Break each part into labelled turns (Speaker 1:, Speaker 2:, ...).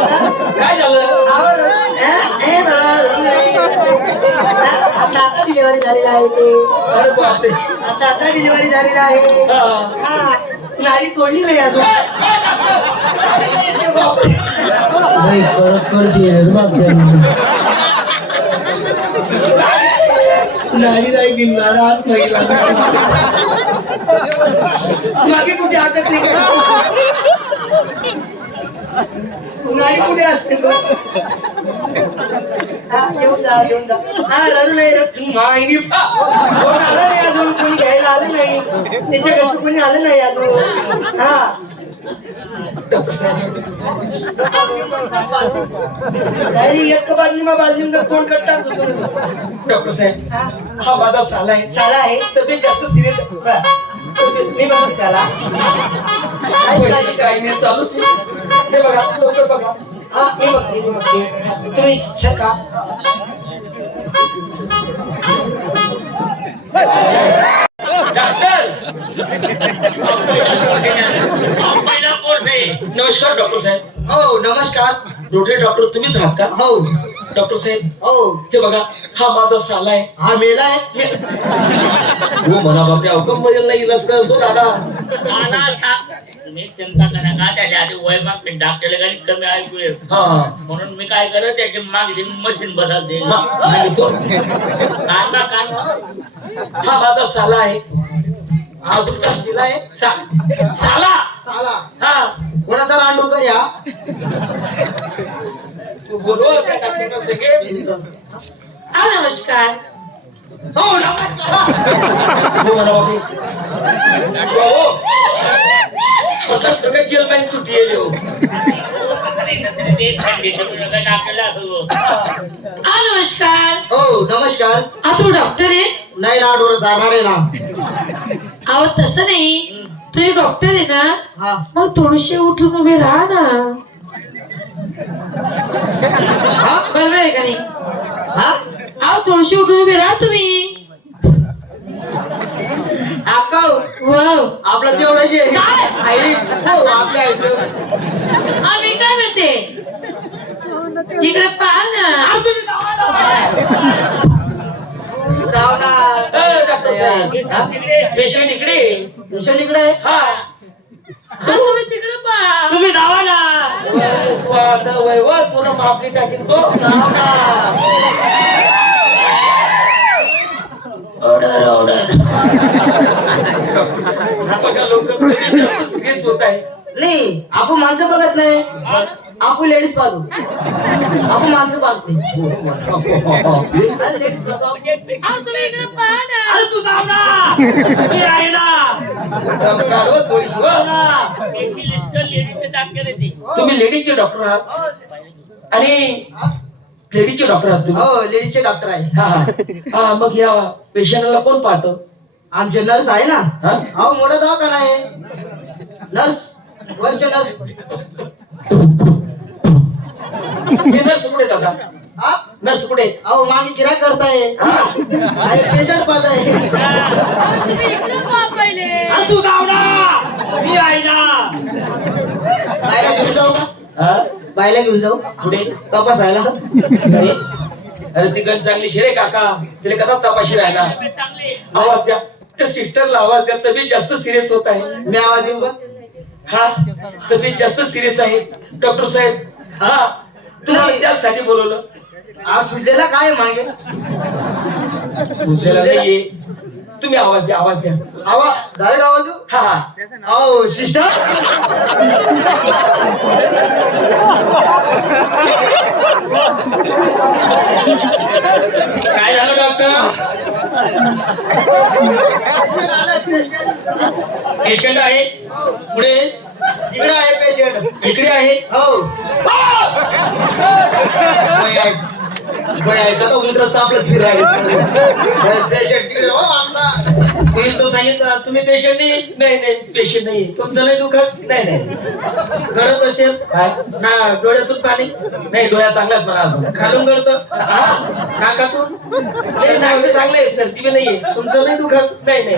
Speaker 1: काय झालं? आता आता डिलिव्हरी झालेली आहे ते
Speaker 2: अरे बापरे.
Speaker 1: आता आता डिलिव्हरी झालेली आहे.
Speaker 2: हा.
Speaker 1: नाळी तोडली नाही अजून.
Speaker 3: अरे नाही परत करते
Speaker 1: नाही नाही गिरणार आत नाही लागणार. मागे कुठे अटकली? का? नाडी कुठे असते हा घेऊन जा घेऊन जा. हा रडू नाही रडू आलं नाही अजून कोणी घ्यायला आलं नाही. त्याच्या घरचं कोणी आलं नाही अजून. हा. नाही एक बाजली मग बाजली तोंड करतात
Speaker 2: डॉक्टर साहेब
Speaker 1: हा.
Speaker 2: हा माझा साला आहे.
Speaker 1: साला आहे?
Speaker 2: तब्येत जास्त सिरियस.
Speaker 1: मी बघते त्याला काय
Speaker 2: नाही चालूच आहे. हे बघा लवकर बघा.
Speaker 1: हा मी बघते मी बघते. तुम्ही शिक्षक का?
Speaker 2: नमस्कार डॉक्टर साहेब.
Speaker 1: हो नमस्कार.
Speaker 2: रोटरी डॉक्टर तुम्हीच आहात का?
Speaker 1: हो.
Speaker 2: डॉक्टर साहेब
Speaker 1: हो.
Speaker 2: हे बघा हा माझा साला आहे.
Speaker 1: हा मेलाय
Speaker 2: हो म्हणा बापरे अवकम मरेल नाही इलाज काय असो दादा
Speaker 4: तुम्ही चिंता करा का त्याच्या आधी वय डॉक्टरला काही कमी ऐकू येत
Speaker 2: हा.
Speaker 4: म्हणून मी काय करत त्याची मागची मशीन बसवते
Speaker 2: मा- नाही तो.
Speaker 4: काढला काढ
Speaker 2: हा माझा साला आहे.
Speaker 1: हा तुमचा शिला आहे?
Speaker 2: सा- साला?
Speaker 1: साला.
Speaker 2: हा.
Speaker 1: कोणाचा रांडूकर या?
Speaker 2: तू सगळे.
Speaker 5: हा नमस्कार.
Speaker 1: हो नमस्कार.
Speaker 2: हो. बापरे हो सगळे जेल येईल हो.
Speaker 5: हा नमस्कार.
Speaker 1: हो नमस्कार.
Speaker 5: हा तू डॉक्टर आहे?
Speaker 1: नाही ना डोर जाणार आहे ना.
Speaker 5: अहो तसं नाही. तुम्ही डॉक्टर आहे ना.
Speaker 1: हा.
Speaker 5: मग थोडीशी उठून उभे राहा ना.
Speaker 1: हा?
Speaker 5: बरोबर आहे का नाही?
Speaker 1: हा?
Speaker 5: अहो थोडीशी उठून उभे राहा तुम्ही.
Speaker 1: आका
Speaker 5: वाव.
Speaker 1: आपलं तेवढं जे
Speaker 5: काय?
Speaker 1: height, हो आपल्या.
Speaker 5: हा मी काय म्हणते? इकडे पहा ना.
Speaker 1: राव ना
Speaker 2: ए, डॉक्टर साहेब पेशंट इकडे.
Speaker 1: पेशंट इकडे आहे?
Speaker 2: हा.
Speaker 5: तुम्ही तिकडे पहा.
Speaker 1: तुम्ही ना
Speaker 2: तुला मापली तो.
Speaker 1: जावा ना
Speaker 5: ऑर्डर ऑर्डर
Speaker 1: नाही आपण माणसं बघत नाही. आपण लेडीज पाहतो. आपण माणसं पाहतो अरे
Speaker 5: तुम्ही
Speaker 1: तू ना. मी आहे ना
Speaker 2: थोडीशी लेडीजचे डॉक्टर आहात? आणि लेडीजचे डॉक्टर आहात तुम्ही?
Speaker 1: हो लेडीजचे डॉक्टर आहे.
Speaker 2: हा हा. हा मग या पेशंटला कोण पाहतो?
Speaker 1: आमचे नर्स आहे ना.
Speaker 2: हा?
Speaker 1: हो मोठा दवाखाना आहे. नर्स वर्ष नर्स
Speaker 2: ते नर्स कुठे दादा?
Speaker 1: हा?
Speaker 2: नर्स कुठे
Speaker 1: अहो मागे गिराक करताय. पेशंट पाहताय
Speaker 5: तुम्ही इकडे पहा पहिले
Speaker 1: अरे तू जाव ना. मी आहे ना. बायला घेऊन जाऊ का?
Speaker 2: हा?
Speaker 1: बायला घेऊन जाऊ.
Speaker 2: कुठे?
Speaker 1: तपासायला. अरे,
Speaker 2: अरे ती गण चांगली शिरे काका. तिला कसा तपाशी राहिला आवाज द्या. त्या सिस्टरला आवाज द्या तब्येत जास्त सिरियस होत आहे.
Speaker 1: मी आवाज देऊ का?
Speaker 2: हा तब्येत जास्त सिरियस आहे. डॉक्टर साहेब हा तुम्हाला त्यासाठी बोलवलं.
Speaker 1: आज सुटलेला काय मागे?
Speaker 2: सुचलेलं नाहीये. तुम्ही आवाज द्या आवाज द्या.
Speaker 1: आवाज डायरेक्ट आवाज देऊ?
Speaker 2: हा हा.
Speaker 1: अहो सिस्टर
Speaker 2: काय झालं डॉक्टर पेशंट आहे पुढे
Speaker 1: इकडे आहे पेशंट
Speaker 2: इकडे आहे
Speaker 1: हो ऐका तर उंदर फिर पेशंट तिकडे हो आमचा.
Speaker 2: पोलीस तो सांगितलं तुम्ही पेशंट नाही? नाही नाही पेशंट नाही तुमचं नाही दुखत नाही नाही.
Speaker 1: गळत असेल? ना डोळ्यातून पाणी?
Speaker 2: नाही डोळ्या चांगलाच मला अजून.
Speaker 1: खालून गळत
Speaker 2: नाकातून? नाही नागडे चांगले आहे सर ती नाही
Speaker 1: तुमचं नाही दुखत
Speaker 2: नाही नाही.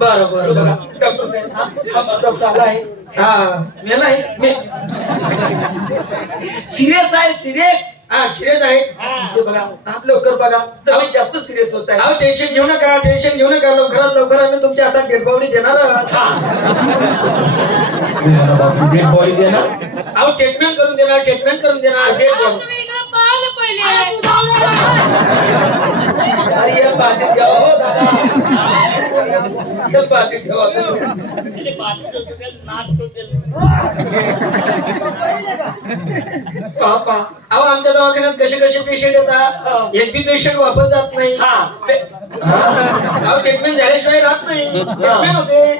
Speaker 2: बरं बरं बरं. डॉक्टर साहेब हा हा माझा साला आहे.
Speaker 1: हा मेला आहे?
Speaker 2: सिरियस आहे सिरियस. हा सिरियस आहे.
Speaker 4: हा.
Speaker 2: ते बघा लवकर बघा. तुम्ही जास्त सिरियस होत आहे.
Speaker 6: अहो टेन्शन घेऊ नका टेन्शन घेऊ नका. लवकरात लवकर आम्ही तुमच्या हातात डेड बॉडी देणार आहोत.
Speaker 2: डेड बॉडी देणार?
Speaker 6: अहो ट्रीटमेंट करून देणार ट्रीटमेंट करून देणार. डेड
Speaker 5: अहो,
Speaker 6: बॉडी
Speaker 5: तुम्ही इकडं पाहिलं पहिले.
Speaker 2: अरे हो दादा. ठेवा. पहा.
Speaker 6: अहो आमच्या दवाखान्यात कसे कसे पेशंट येतात? एक बी पेशंट वापस जात नाही.
Speaker 2: हा.
Speaker 6: अहो ट्रीटमेंट झाल्याशिवाय राहत नाही. ट्रीटमेंट होते.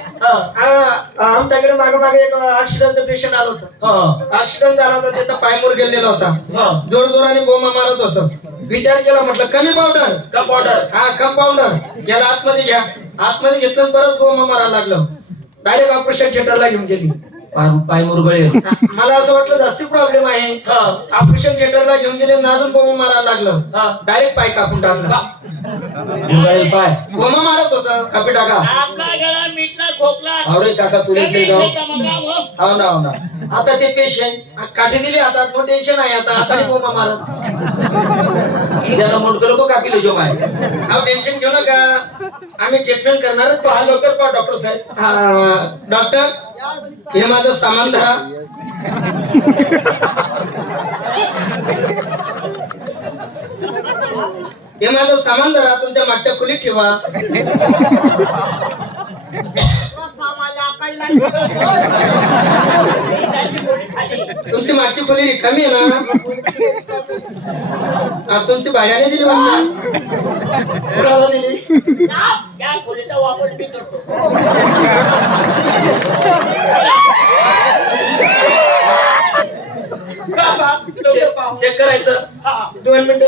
Speaker 6: आमच्याकडे मागे मागे एक ऍक्सिडेंटचा पेशंट आला होता. ऍक्सिडेंट झाला होता त्याचा पाय मोर गेलेला होता. जोर जोराने बोमा मारत होत. विचार केला म्हटलं कमी पावडर
Speaker 2: कंपाऊंडर
Speaker 6: हा कंपाऊंडर याला आतमध्ये घ्या. आतमध्ये घेतलं परत बोमा मारायला लागलं. डायरेक्ट ऑपरेशन थिएटरला घेऊन गेली.
Speaker 2: पाय मुरगळे.
Speaker 6: हा, मला असं वाटलं जास्ती प्रॉब्लेम आहे.
Speaker 2: हा.
Speaker 6: ऑपरेशन थिएटरला घेऊन गेले अजून बोमा मारायला लागलं. डायरेक्ट पाय कापून टाकला.
Speaker 2: पाय.
Speaker 6: बोमा मारत होता
Speaker 2: कापी टाका. आवरे काका तुला
Speaker 4: हो.
Speaker 2: ना हो ना. आता ते पेशंट
Speaker 6: काठी दिली नो टेन्शन आहे आता हाताने बोमा मारत.
Speaker 2: त्याला मुंडकं लोक कापिले जो माय
Speaker 6: अहो टेन्शन घेऊ नका. आम्ही ट्रीटमेंट करणारच
Speaker 2: पहा. लवकर पहा डॉक्टर साहेब.
Speaker 6: हा, डॉक्टर हे माझं सामान धरा. हे माझं सामान धरा. तुमच्या मागच्या खोलीत ठेवा. तुमची मागची खोली रिकामी आहे ना? तुमची भाड्याने दिली म्हणून दिली?
Speaker 4: त्या खोलीचा वापर मी करतो.
Speaker 6: चेक करायचं.
Speaker 4: हा.
Speaker 6: दोन मिनिटं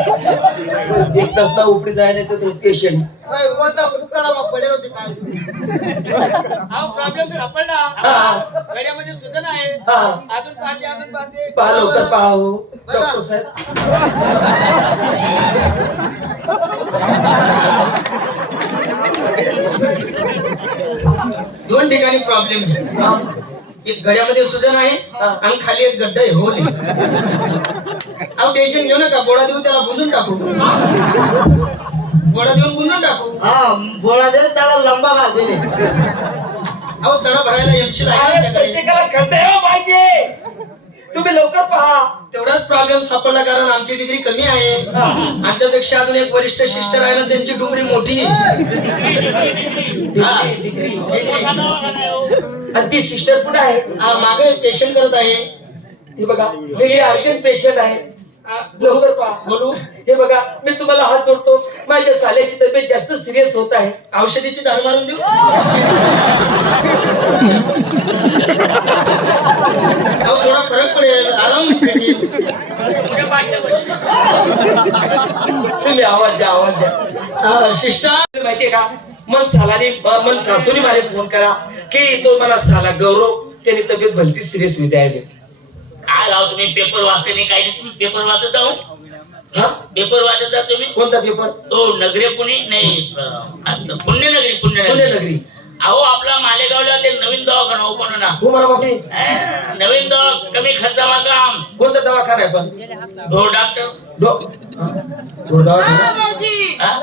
Speaker 2: एक तास ना उपडी जाय नाही तर पेशंट
Speaker 6: प्रॉब्लेम सापडला.
Speaker 2: हा.
Speaker 6: गड्यामध्ये सुचना आहे.
Speaker 2: हा.
Speaker 6: अजून पाहते अजून पाहते.
Speaker 2: पहा लवकर पहा हो. डॉक्टर साहेब.
Speaker 6: दोन ठिकाणी प्रॉब्लेम आहे. गड्यामध्ये सुजन आहे आणि खाली एक गड्डा आहे होल आहे. अहो टेन्शन घेऊ नका बोडा देऊ त्याला बुंदून टाकू. बोडा देऊन बुंदून टाकू.
Speaker 1: हा बोळा दे चाला लंबा घाल दिले
Speaker 6: अहो तडा भरायला एमशी आहे.
Speaker 2: प्रत्येकाला खड्डे हो माहितीये तुम्ही लवकर पहा.
Speaker 6: तेवढाच प्रॉब्लेम सापडला कारण आमची डिग्री कमी आहे. आमच्यापेक्षा अजून एक वरिष्ठ सिस्टर आहे ना त्यांची डुंगरी मोठी. हा,
Speaker 2: डिग्री.
Speaker 4: हो.
Speaker 2: आणि ती सिस्टर पुढे आहे?
Speaker 6: हा, मागे पेशंट करत आहे.
Speaker 2: ती बघा हे अर्जंट पेशंट आहे.
Speaker 6: हा,
Speaker 2: लवकर पहा.
Speaker 6: बोलू?
Speaker 2: हे बघा मी तुम्हाला हात जोडतो. माझ्या साल्याची तब्येत जास्त सिरियस होत आहे.
Speaker 6: औषधीची धार मारून देऊ अहो थोडा फरक पडेल आराम भेटेल
Speaker 4: मोठ्या पाठीवर.
Speaker 2: तुम्ही आवाज द्या आवाज द्या
Speaker 6: अं, सिस्टर
Speaker 2: माहितीये का? मन सालाने मन सासूने मला फोन करा की तो मला साला गौरव त्याने तब्येत भलती सिरियस जायला
Speaker 4: काय राव तुम्ही पेपर वाचते नाही काही नाही तुम्ही पेपर वाचत जाऊ.
Speaker 2: हा?
Speaker 4: पेपर वाचत जा तुम्ही.
Speaker 2: कोणता पेपर
Speaker 4: तो नगरे पुणे नाही अं, पुण्यनगरी पुण्यनगरी
Speaker 2: पुण्यनगरी
Speaker 4: अहो आपला मालेगावला ते नवीन दवाखाना ओपन ना
Speaker 2: हो म्हणा बापरे
Speaker 4: अं, नवीन दवा कमी खर्चामा काम.
Speaker 2: कोणता दवाखाना आहे पण?
Speaker 4: हो डॉक्टर.
Speaker 2: डो हा? हो,
Speaker 5: हा, भाऊजी.
Speaker 4: हा?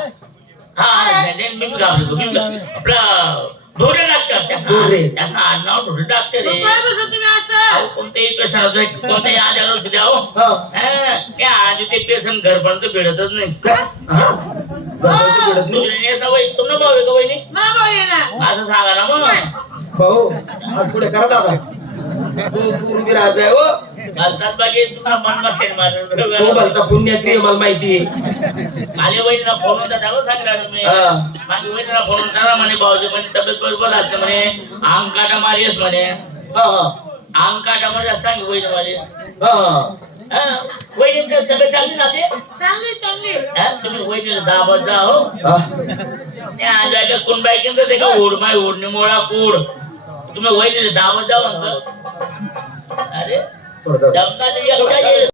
Speaker 4: आपला त्याचं
Speaker 2: ढोरे.
Speaker 4: त्याचं आडनाव ढोरे डॉक्टर कोणत्याही पेशंट कोणत्याही द्यावं
Speaker 2: हा.
Speaker 4: हा, त्या आधी ते पेशंट घरपर्यंत भेटतच नाही.
Speaker 2: हा? भेटत नाही
Speaker 4: दुसरीने सवय तुमनं भाऊ आहे का वहिनी?
Speaker 5: भाऊ ना.
Speaker 4: असं सांगा ना मग.
Speaker 2: भाऊ हात पुढे करा दादा. तू तू राहत आहे हो.
Speaker 4: घालतात बाकी तुम्हाला मन नसेल
Speaker 2: तो
Speaker 4: माझं
Speaker 2: भलता पुण्यात्री आहे, मला माहिती आहे.
Speaker 4: माझ्या वहिनीला फोन होता त्यावर तुम्ही.
Speaker 2: हा.
Speaker 4: माझ्या वहिनीला फोन करा म्हणे भाऊजी म्हणे तब्येत बरोबर असते म्हणे अंग काटा मारियस म्हणे.
Speaker 2: हा.
Speaker 4: अंग काटा मध्ये सांग वहिनी माझे.
Speaker 2: हा. हा.
Speaker 4: वहिनी तब्येत चांगली राहते?
Speaker 5: चांगली चांगली.
Speaker 4: हा, तुम्ही वहिनीला दाबत जा हो.
Speaker 2: हा.
Speaker 4: त्या आजाच्या कोण बायकेंचं ते का ओढ माय ओढणी मोळा कोड. तुम्ही वहिनीला दाबत जा म्हणतो. अरे やったね。